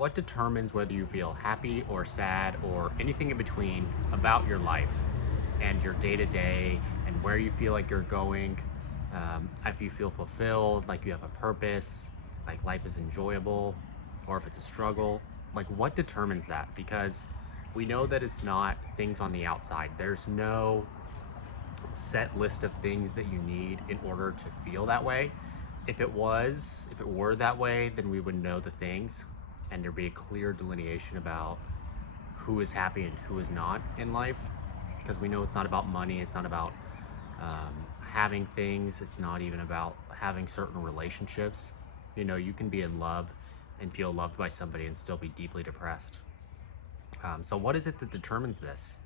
What determines whether you feel happy or sad or anything in between about your life and your day to day and where you feel like you're going? If you feel fulfilled, like you have a purpose, like life is enjoyable, or if it's a struggle, like what determines that? Because we know that it's not things on the outside. There's no set list of things that you need in order to feel that way. If it were that way, then we would know the things and there'd be a clear delineation about who is happy and who is not in life. Because we know it's not about money, it's not about having things, it's not even about having certain relationships. You know, you can be in love and feel loved by somebody and still be deeply depressed. So, what is it that determines this?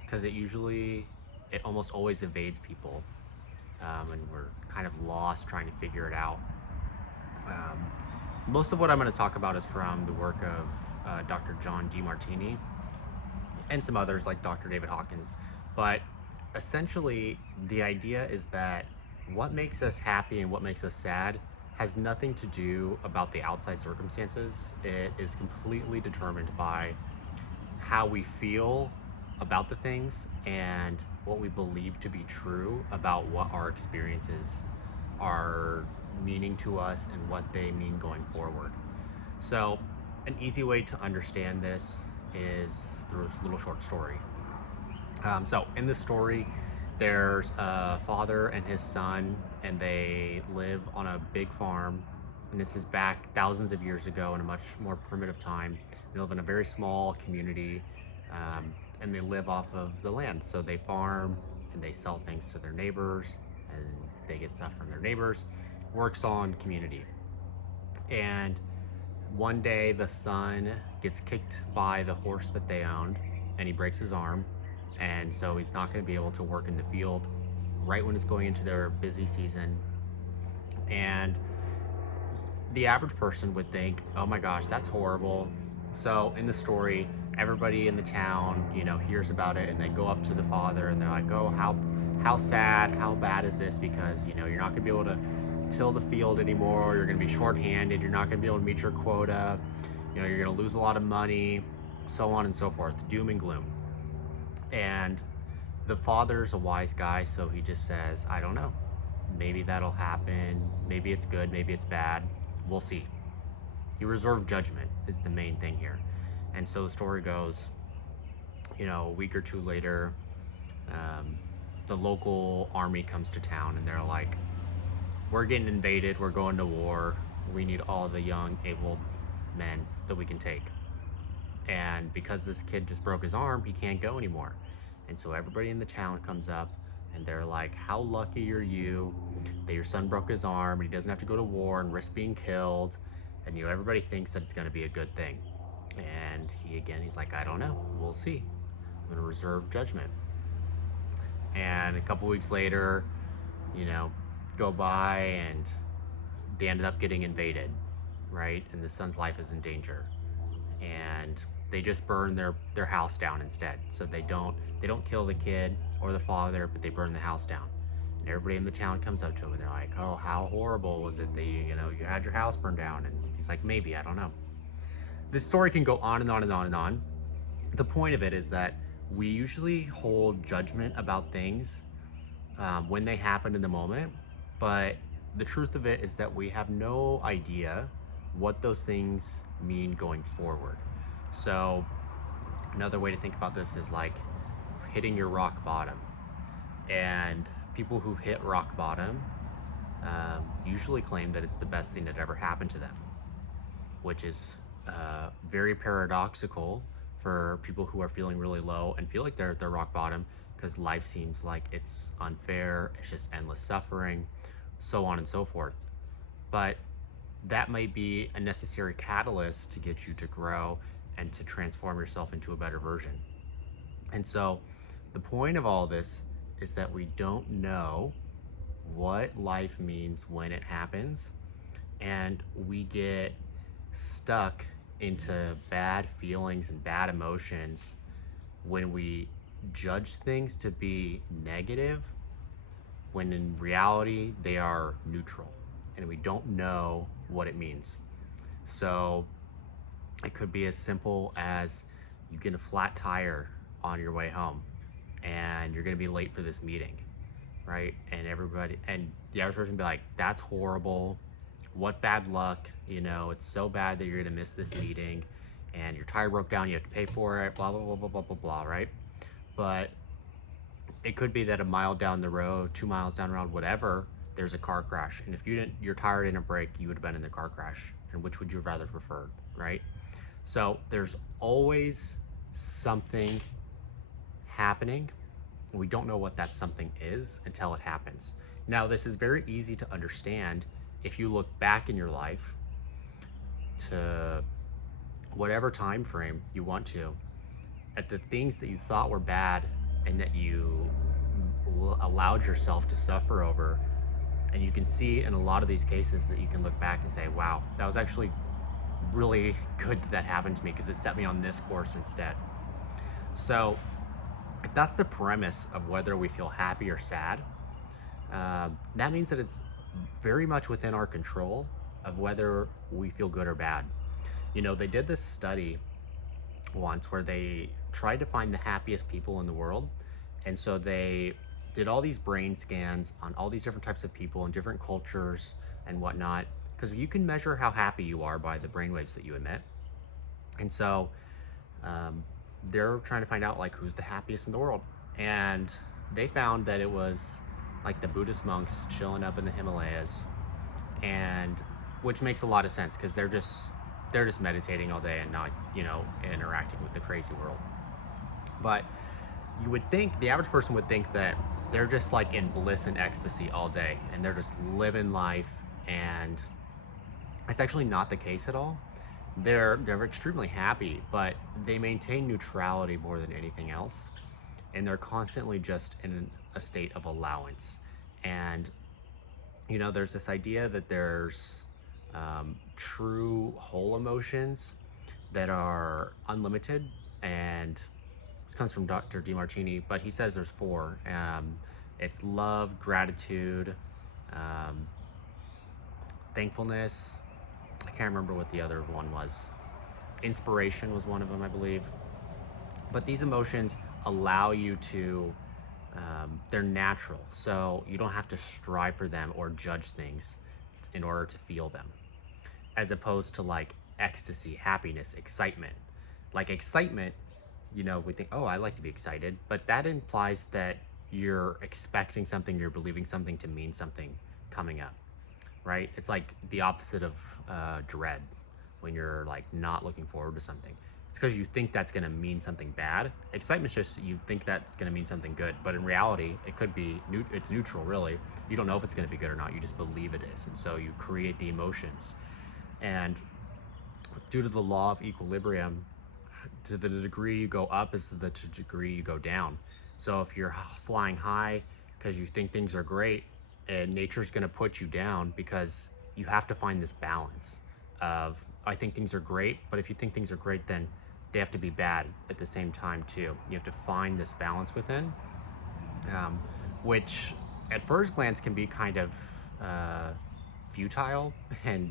Because it almost always evades people, and we're kind of lost trying to figure it out. Um, Most of what I'm going to talk about is from the work of Dr. John Demartini and some others like Dr. David Hawkins. But essentially, the idea is that what makes us happy and what makes us sad has nothing to do about the outside circumstances. It is completely determined by how we feel about the things and what we believe to be true about what our experiences are meaning to us and what they mean going forward. So, an easy way to understand this is through a little short story. In this story, there's a father and his son, and they live on a big farm. And this is back thousands of years ago in a much more primitive time. They live in a very small community, and they live off of the land. So they farm and they sell things to their neighbors, and they get stuff from their neighbors. Works on community. And one day, the son gets kicked by the horse that they owned, and he breaks his arm. And so he's not going to be able to work in the field right when it's going into their busy season. And the average person would think, oh my gosh, that's horrible. So in the story, everybody in the town, hears about it, and they go up to the father and they're like, oh, how sad, how bad is this? Because you're not going to be able to till the field anymore. You're going to be shorthanded. You're not going to be able to meet your quota. You're going to lose a lot of money, so on and so forth. Doom and gloom. And the father's a wise guy, so he just says, I don't know. Maybe that'll happen. Maybe it's good. Maybe it's bad. We'll see. He reserved judgment, is the main thing here. And so the story goes, a week or two later, um, the local army comes to town and they're like, we're getting invaded. We're going to war. We need all the young, able men that we can take. And because this kid just broke his arm, he can't go anymore. And so everybody in the town comes up and they're like, how lucky are you that your son broke his arm and he doesn't have to go to war and risk being killed? And everybody thinks that it's going to be a good thing. And he's like, I don't know. We'll see. I'm going to reserve judgment. And a couple weeks later, you know, go by and they ended up getting invaded, right? And the son's life is in danger. And they just burn their house down instead. So they don't kill the kid or the father, but they burn the house down. And everybody in the town comes up to him and they're like, "Oh, how horrible was it that you had your house burned down?" And he's like, "Maybe, I don't know." This story can go on and on and on and on. The point of it is that we usually hold judgment about things when they happen in the moment, but the truth of it is that we have no idea what those things mean going forward. So, another way to think about this is like hitting your rock bottom. And people who've hit rock bottom usually claim that it's the best thing that ever happened to them, which is very paradoxical for people who are feeling really low and feel like they're at their rock bottom because life seems like it's unfair, it's just endless suffering, so on and so forth. But that might be a necessary catalyst to get you to grow and to transform yourself into a better version. And so the point of all this is that we don't know what life means when it happens, and we get stuck into bad feelings and bad emotions when we judge things to be negative when in reality they are neutral and we don't know what it means. So It could be as simple as you get a flat tire on your way home and you're going to be late for this meeting, right? And the average person be like, that's horrible. What bad luck. It's so bad that you're going to miss this meeting and your tire broke down. You have to pay for it, blah, blah, blah, blah, blah, blah, blah, right? But it could be that a mile down the road, 2 miles down the road, whatever, there's a car crash. And if your tire didn't break, you would have been in the car crash. And which would you rather preferred, right? So there's always something happening. We don't know what that something is until it happens. Now, this is very easy to understand if you look back in your life to whatever time frame you want to, at the things that you thought were bad and that you allowed yourself to suffer over. And you can see in a lot of these cases that you can look back and say, wow, that was actually really good that happened to me because it set me on this course instead. So if that's the premise of whether we feel happy or sad, that means that it's very much within our control of whether we feel good or bad. They did this study once where they tried to find the happiest people in the world. And so they did all these brain scans on all these different types of people in different cultures and whatnot, because you can measure how happy you are by the brainwaves that you emit. And so they're trying to find out like who's the happiest in the world. And they found that it was like the Buddhist monks chilling up in the Himalayas, and which makes a lot of sense because they're just meditating all day and not, interacting with the crazy world. But you would think, the average person would think that they're just like in bliss and ecstasy all day and they're just living life, and it's actually not the case at all. They're extremely happy, but they maintain neutrality more than anything else, and they're constantly just in a state of allowance. And there's this idea that there's true whole emotions that are unlimited, and this comes from Dr. Demartini, but he says there's four. It's love, gratitude, thankfulness. I can't remember what the other one was. Inspiration was one of them, I believe. But these emotions allow you to, they're natural. So you don't have to strive for them or judge things in order to feel them. As opposed to like ecstasy, happiness, excitement. Like excitement, we think, oh, I like to be excited. But that implies that you're expecting something, you're believing something to mean something coming up, right? It's like the opposite of dread, when you're like not looking forward to something. It's because you think that's going to mean something bad. Excitement's just you think that's going to mean something good, but in reality, it could be it's neutral, really. You don't know if it's going to be good or not. You just believe it is, and so you create the emotions. And due to the law of equilibrium, to the degree you go up is the degree you go down. So if you're flying high because you think things are great, and nature's going to put you down because you have to find this balance of, I think things are great, but if you think things are great, then they have to be bad at the same time too. You have to find this balance within, which at first glance can be kind of futile and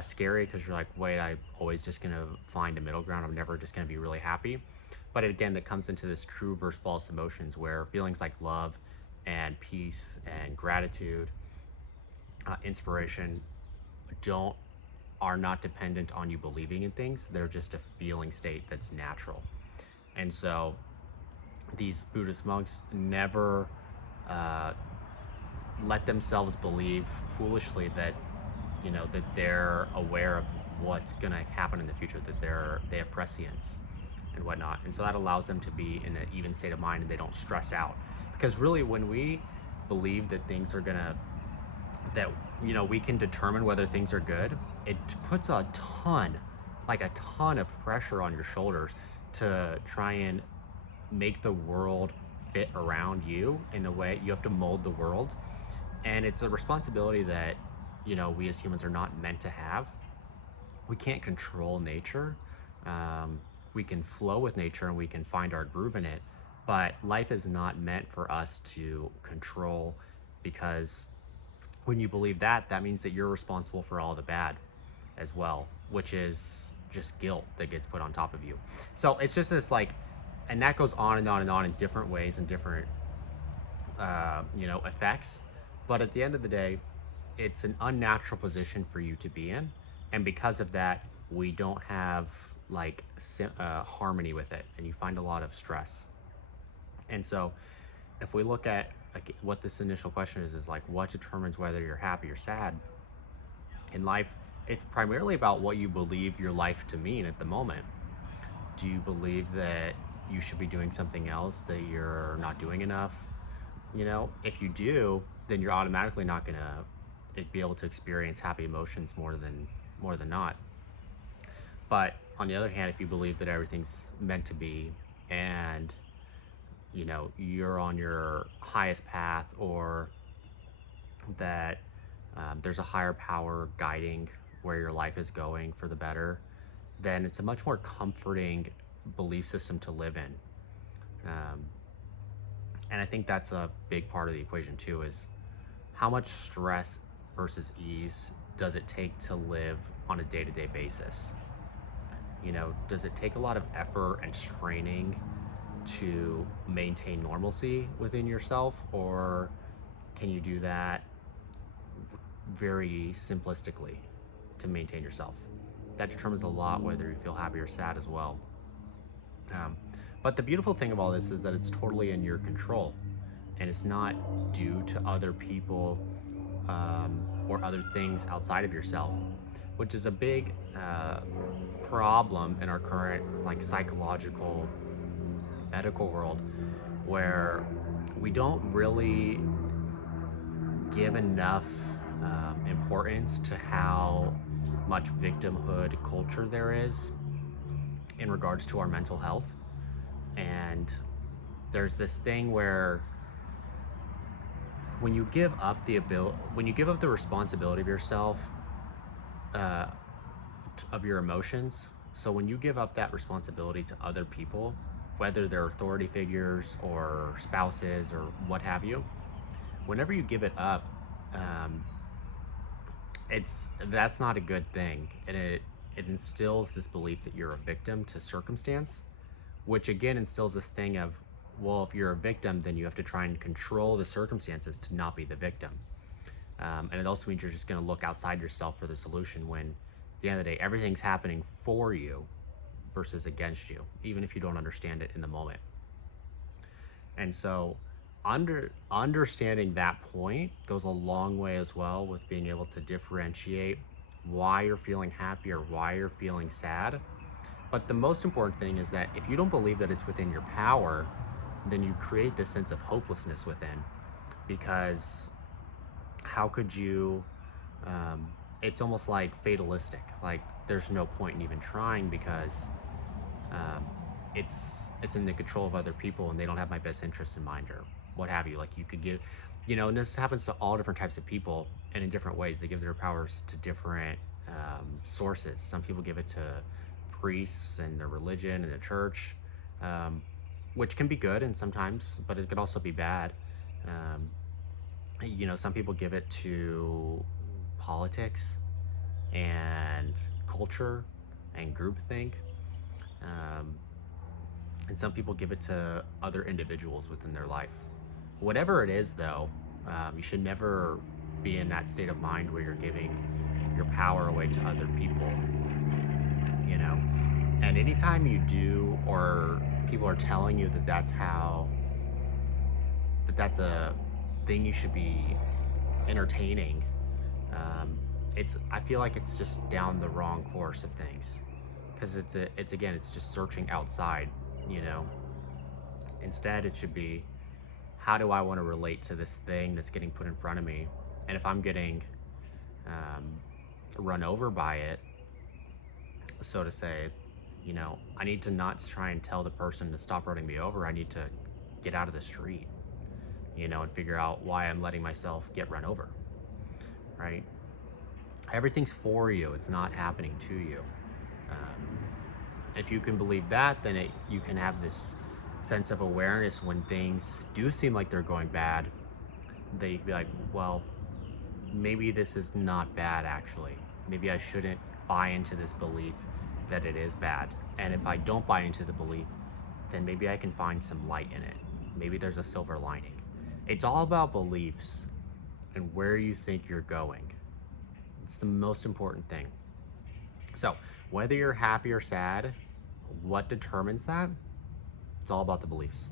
scary, because you're like, wait, I'm always just gonna find a middle ground. I'm never just gonna be really happy. But again, that comes into this true versus false emotions, where feelings like love and peace and gratitude, inspiration, are not dependent on you believing in things. They're just a feeling state that's natural. And so these Buddhist monks never let themselves believe foolishly that that they're aware of what's going to happen in the future, that they have prescience and whatnot. And so that allows them to be in an even state of mind, and they don't stress out. Because really, when we believe that things are gonna, that we can determine whether things are good, it puts a ton of pressure on your shoulders to try and make the world fit around you in a way. You have to mold the world, and it's a responsibility that we as humans are not meant to have. We can't control nature. We can flow with nature and we can find our groove in it, but life is not meant for us to control, because when you believe that, that means that you're responsible for all the bad as well, which is just guilt that gets put on top of you. So it's just this like, and that goes on and on and on in different ways and different, effects. But at the end of the day, it's an unnatural position for you to be in. And because of that, we don't have like harmony with it. And you find a lot of stress. And so if we look at like, what this initial question is like, what determines whether you're happy or sad in life? It's primarily about what you believe your life to mean at the moment. Do you believe that you should be doing something else, that you're not doing enough? If you do, then you're automatically not going to be able to experience happy emotions more than not. But on the other hand, if you believe that everything's meant to be, and you're on your highest path, or that there's a higher power guiding where your life is going for the better, then it's a much more comforting belief system to live in. And I think that's a big part of the equation too, is how much stress versus ease does it take to live on a day-to-day basis? Does it take a lot of effort and straining to maintain normalcy within yourself, or can you do that very simplistically to maintain yourself? That determines a lot whether you feel happy or sad as well. But the beautiful thing of all this is that it's totally in your control, and it's not due to other people, or other things outside of yourself, which is a big problem in our current like psychological medical world, where we don't really give enough importance to how much victimhood culture there is in regards to our mental health. And there's this thing where when you give up the responsibility of yourself, of your emotions, so when you give up that responsibility to other people, whether they're authority figures or spouses or what have you, whenever you give it up, that's not a good thing, and it instills this belief that you're a victim to circumstance, which again instills this thing of, well, if you're a victim, then you have to try and control the circumstances to not be the victim. And it also means you're just going to look outside yourself for the solution, when at the end of the day, everything's happening for you versus against you, even if you don't understand it in the moment. And so understanding that point goes a long way as well with being able to differentiate why you're feeling happy or why you're feeling sad. But the most important thing is that if you don't believe that it's within your power, then you create this sense of hopelessness within, because how could you, it's almost like fatalistic, like there's no point in even trying, because it's in the control of other people and they don't have my best interests in mind, or what have you. Like you could give, and this happens to all different types of people, and in different ways. They give their powers to different sources. Some people give it to priests and their religion and the church, which can be good and sometimes, but it could also be bad. Some people give it to politics and culture and groupthink, and some people give it to other individuals within their life. Whatever it is, though, you should never be in that state of mind where you're giving your power away to other people. And anytime you do, or people are telling you that that's a thing you should be entertaining, I feel like it's just down the wrong course of things, because it's just searching outside. Instead, it should be, how do I want to relate to this thing that's getting put in front of me? And if I'm getting run over by it, so to say, I need to not try and tell the person to stop running me over. I need to get out of the street, and figure out why I'm letting myself get run over, right? Everything's for you. It's not happening to you. If you can believe that, then you can have this sense of awareness when things do seem like they're going bad. That you can be like, well, maybe this is not bad actually. Maybe I shouldn't buy into this belief that it is bad. And if I don't buy into the belief, then maybe I can find some light in it. Maybe there's a silver lining. It's all about beliefs and where you think you're going. It's the most important thing. So, whether you're happy or sad, what determines that? It's all about the beliefs.